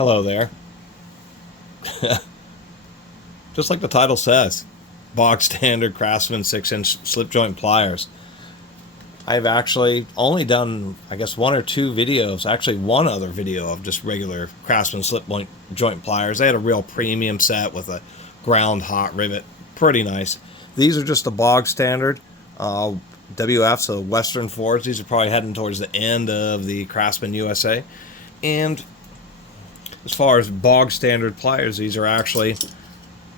Hello there. Just like the title says, bog standard Craftsman 6-inch slip joint pliers. I've actually only done, I guess, one or two videos, actually one other video of just regular Craftsman slip joint pliers. They had a real premium set with a ground hot rivet. Pretty nice. These are just the bog standard WF, so Western Fords. These are probably heading towards the end of the Craftsman USA. And as far as bog standard pliers, these are actually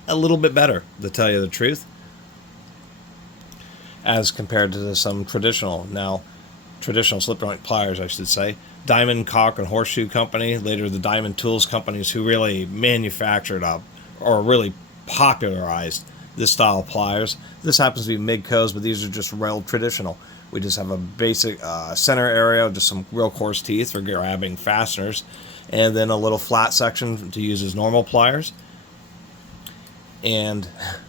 a little bit better, to tell you the truth, as compared to some traditional slip joint pliers, I should say. Diamond, Cock, and Horseshoe Company, later the Diamond Tools companies, who really manufactured up or really popularized this style of pliers. This happens to be Midco's, but these are just real traditional. We just have a basic center area, just some real coarse teeth for grabbing fasteners, and then a little flat section to use as normal pliers. And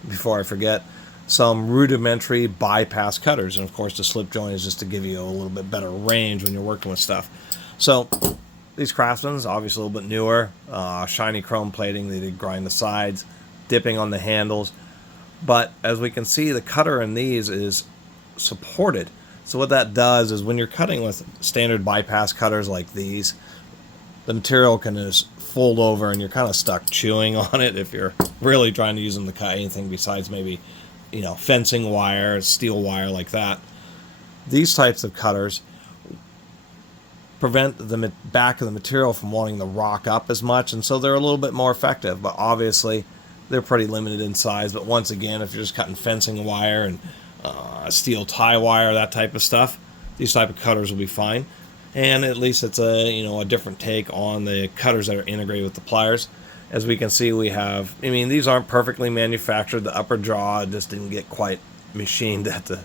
before I forget, some rudimentary bypass cutters. And of course the slip joint is just to give you a little bit better range when you're working with stuff. So these Craftsmans, obviously a little bit newer, shiny chrome plating. They did grind the sides, dipping on the handles. But as we can see, the cutter in these is supported. So what that does is when you're cutting with standard bypass cutters like these, the material can just fold over and you're kind of stuck chewing on it if you're really trying to use them to cut anything besides maybe, fencing wire, steel wire like that. These types of cutters prevent the back of the material from wanting to rock up as much, and so they're a little bit more effective, but obviously they're pretty limited in size. But once again, if you're just cutting fencing wire and steel tie wire, that type of stuff, these type of cutters will be fine. And at least it's a different take on the cutters that are integrated with the pliers. As we can see, we have, these aren't perfectly manufactured. The upper jaw just didn't get quite machined at the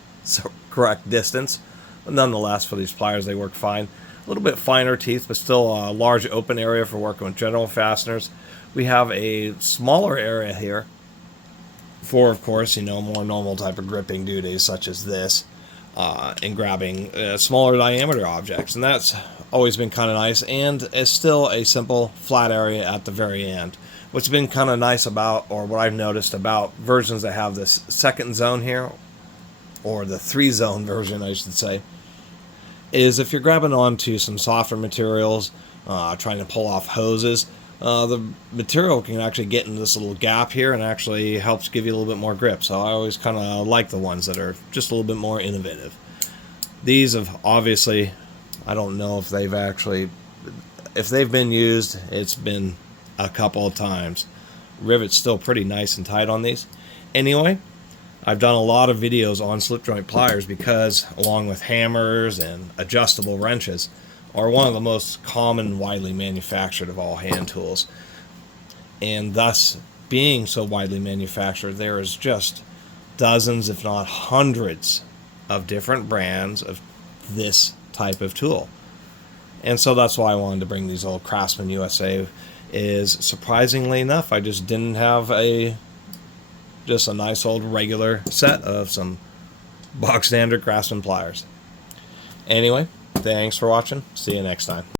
correct distance. But nonetheless, for these pliers, they work fine. A little bit finer teeth, but still a large open area for working with general fasteners. We have a smaller area here for, of course, more normal type of gripping duties, such as this. And grabbing smaller diameter objects, and that's always been kind of nice, and it's still a simple flat area at the very end. What's been kind of nice about, or what I've noticed about versions that have this second zone here, or the 3-zone version I should say, is if you're grabbing onto some softer materials, trying to pull off hoses, the material can actually get into this little gap here and actually helps give you a little bit more grip. So I always kind of like the ones that are just a little bit more innovative. These have obviously, I don't know if they've been used, it's been a couple of times. Rivet's still pretty nice and tight on these. Anyway, I've done a lot of videos on slip joint pliers because, along with hammers and adjustable wrenches, are one of the most common, widely manufactured of all hand tools. And thus, being so widely manufactured, there is just dozens, if not hundreds, of different brands of this type of tool. And so that's why I wanted to bring these old Craftsman USA. Is surprisingly enough, I just didn't have just a nice old regular set of some box standard Craftsman pliers. Anyway, thanks for watching. See you next time.